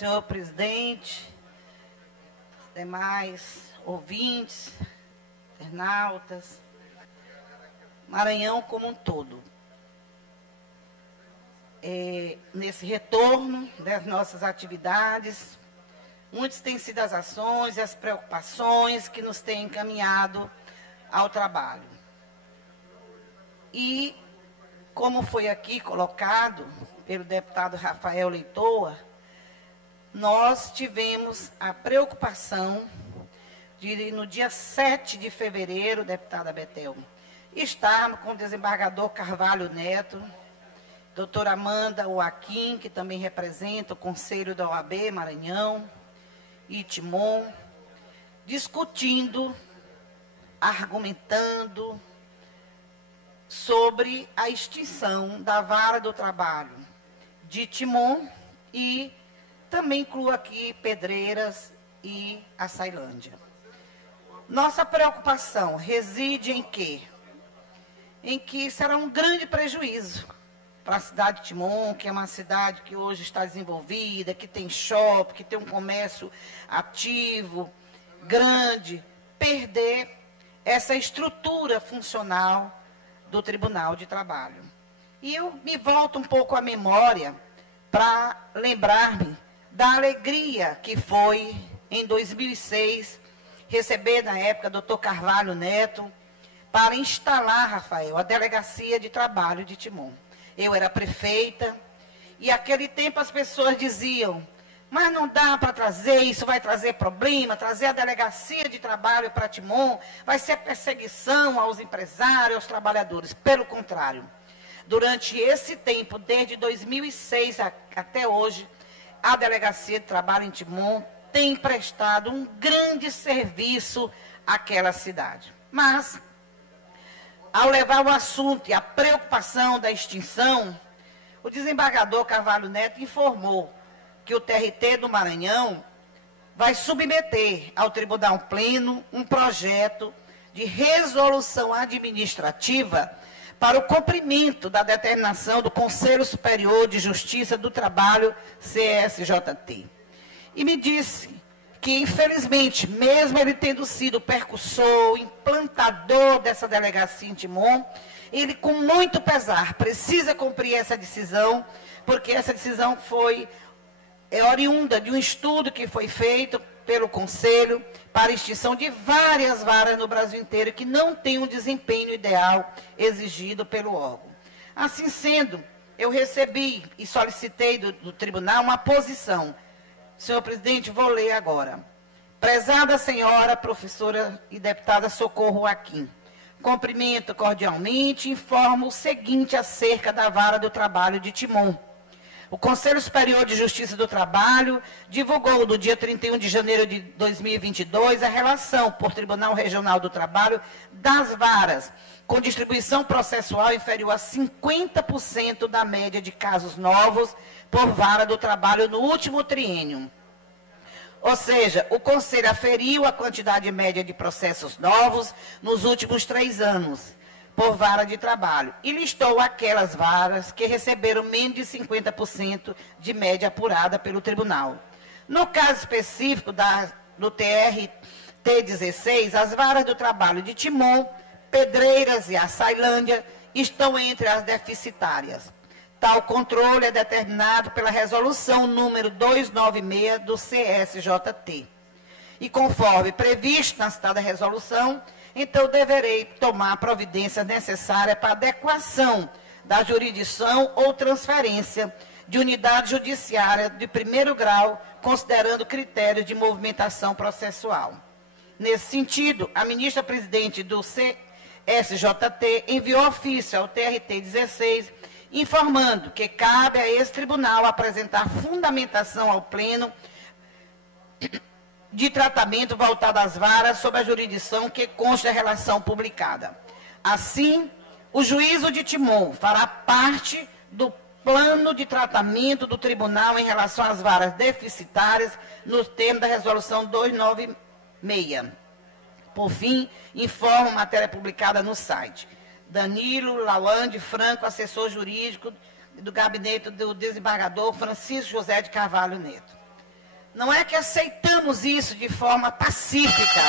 senhor presidente, demais ouvintes, internautas, Maranhão como um todo. Nesse retorno das nossas atividades, muitas têm sido as ações e as preocupações que nos têm encaminhado ao trabalho. E, como foi aqui colocado pelo deputado Rafael Leitoa, nós tivemos a preocupação de, no dia 7 de fevereiro, deputada Betel, estarmos com o desembargador Carvalho Neto, doutora Amanda Joaquim, que também representa o Conselho da OAB Maranhão, e Timon, discutindo, argumentando sobre a extinção da vara do trabalho de Timon e também incluo aqui Pedreiras e Açailândia. Nossa preocupação reside em quê? Em que será um grande prejuízo para a cidade de Timon, que é uma cidade que hoje está desenvolvida, que tem shopping, que tem um comércio ativo, grande, perder essa estrutura funcional do Tribunal de Trabalho. E eu me volto um pouco à memória para lembrar-me da alegria que foi, em 2006, receber, na época, o doutor Carvalho Neto, para instalar, Rafael, a Delegacia de Trabalho de Timon. Eu era prefeita, e naquele tempo as pessoas diziam, mas não dá para trazer, isso vai trazer problema, trazer a Delegacia de Trabalho para Timon, vai ser perseguição aos empresários, aos trabalhadores. Pelo contrário, durante esse tempo, desde 2006 até hoje, a Delegacia de Trabalho em Timon tem prestado um grande serviço àquela cidade. Mas, ao levar o assunto e a preocupação da extinção, o desembargador Carvalho Neto informou que o TRT do Maranhão vai submeter ao Tribunal Pleno um projeto de resolução administrativa para o cumprimento da determinação do Conselho Superior de Justiça do Trabalho, CSJT. E me disse que, infelizmente, mesmo ele tendo sido percussor, implantador dessa delegacia em Timon, ele, com muito pesar, precisa cumprir essa decisão, porque essa decisão foi oriunda de um estudo que foi feito pelo Conselho para a extinção de várias varas no Brasil inteiro que não têm um desempenho ideal exigido pelo órgão. Assim sendo, eu recebi e solicitei do tribunal uma posição. Senhor presidente, vou ler agora. Prezada senhora professora e deputada Socorro Joaquim, cumprimento cordialmente e informo o seguinte acerca da vara do trabalho de Timon. O Conselho Superior de Justiça do Trabalho divulgou no dia 31 de janeiro de 2022 a relação por Tribunal Regional do Trabalho das varas, com distribuição processual inferior a 50% da média de casos novos por vara do trabalho no último triênio. Ou seja, o Conselho aferiu a quantidade média de processos novos nos últimos 3 anos por vara de trabalho e listou aquelas varas que receberam menos de 50% de média apurada pelo tribunal. No caso específico do TRT 16, as varas do trabalho de Timon, Pedreiras e Açailândia estão entre as deficitárias. Tal controle é determinado pela resolução número 296 do CSJT. E conforme previsto na citada resolução, então deverei tomar a providência necessária para adequação da jurisdição ou transferência de unidade judiciária de primeiro grau, considerando critérios de movimentação processual. Nesse sentido, a ministra-presidente do CSJT enviou ofício ao TRT 16, informando que cabe a esse tribunal apresentar fundamentação ao Pleno de tratamento voltado às varas sob a jurisdição que consta a relação publicada. Assim, o juízo de Timon fará parte do plano de tratamento do tribunal em relação às varas deficitárias nos termos da resolução 296. Por fim, informo matéria publicada no site. Danilo Lawande Franco, assessor jurídico do gabinete do desembargador Francisco José de Carvalho Neto. não é que aceitamos isso de forma pacífica.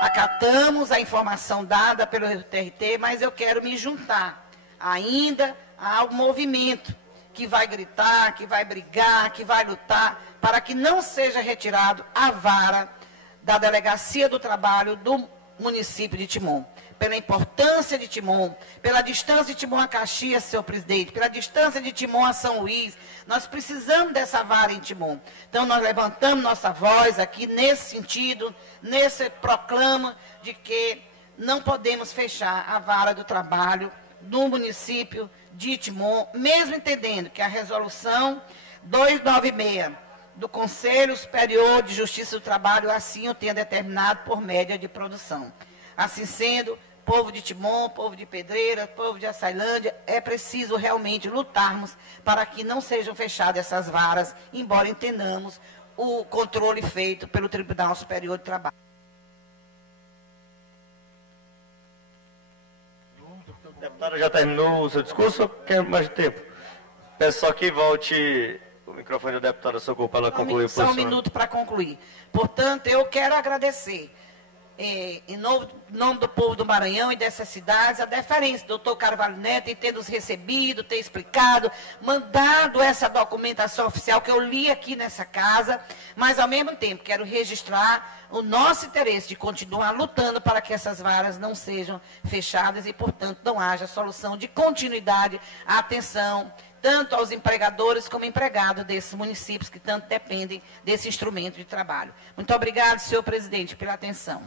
Acatamos a informação dada pelo TRT, mas eu quero me juntar ainda ao movimento que vai gritar, que vai brigar, que vai lutar, para que não seja retirado a vara da Delegacia do Trabalho do município de Timon. Pela importância de Timon, pela distância de Timon a Caxias, senhor presidente, pela distância de Timon a São Luís, nós precisamos dessa vara em Timon. Então, nós levantamos nossa voz aqui nesse sentido, nesse proclama de que não podemos fechar a vara do trabalho do município de Timon, mesmo entendendo que a resolução 296 do Conselho Superior de Justiça do Trabalho assim o tenha determinado por média de produção. Assim sendo, povo de Timon, povo de Pedreira, povo de Açailândia, é preciso realmente lutarmos para que não sejam fechadas essas varas, embora entendamos o controle feito pelo Tribunal Superior de Trabalho. A deputada já terminou o seu discurso ou quer mais tempo? Peço só que volte o microfone da deputada Socorro para ela concluir o Só um minuto para concluir. Portanto, eu quero agradecer, em nome do povo do Maranhão e dessas cidades, a deferência do doutor Carvalho Neto em ter nos recebido, ter explicado, mandado essa documentação oficial que eu li aqui nessa casa, mas, ao mesmo tempo, quero registrar o nosso interesse de continuar lutando para que essas varas não sejam fechadas e, portanto, não haja solução de continuidade, atenção, tanto aos empregadores como empregados desses municípios que tanto dependem desse instrumento de trabalho. Muito obrigado, senhor presidente, pela atenção.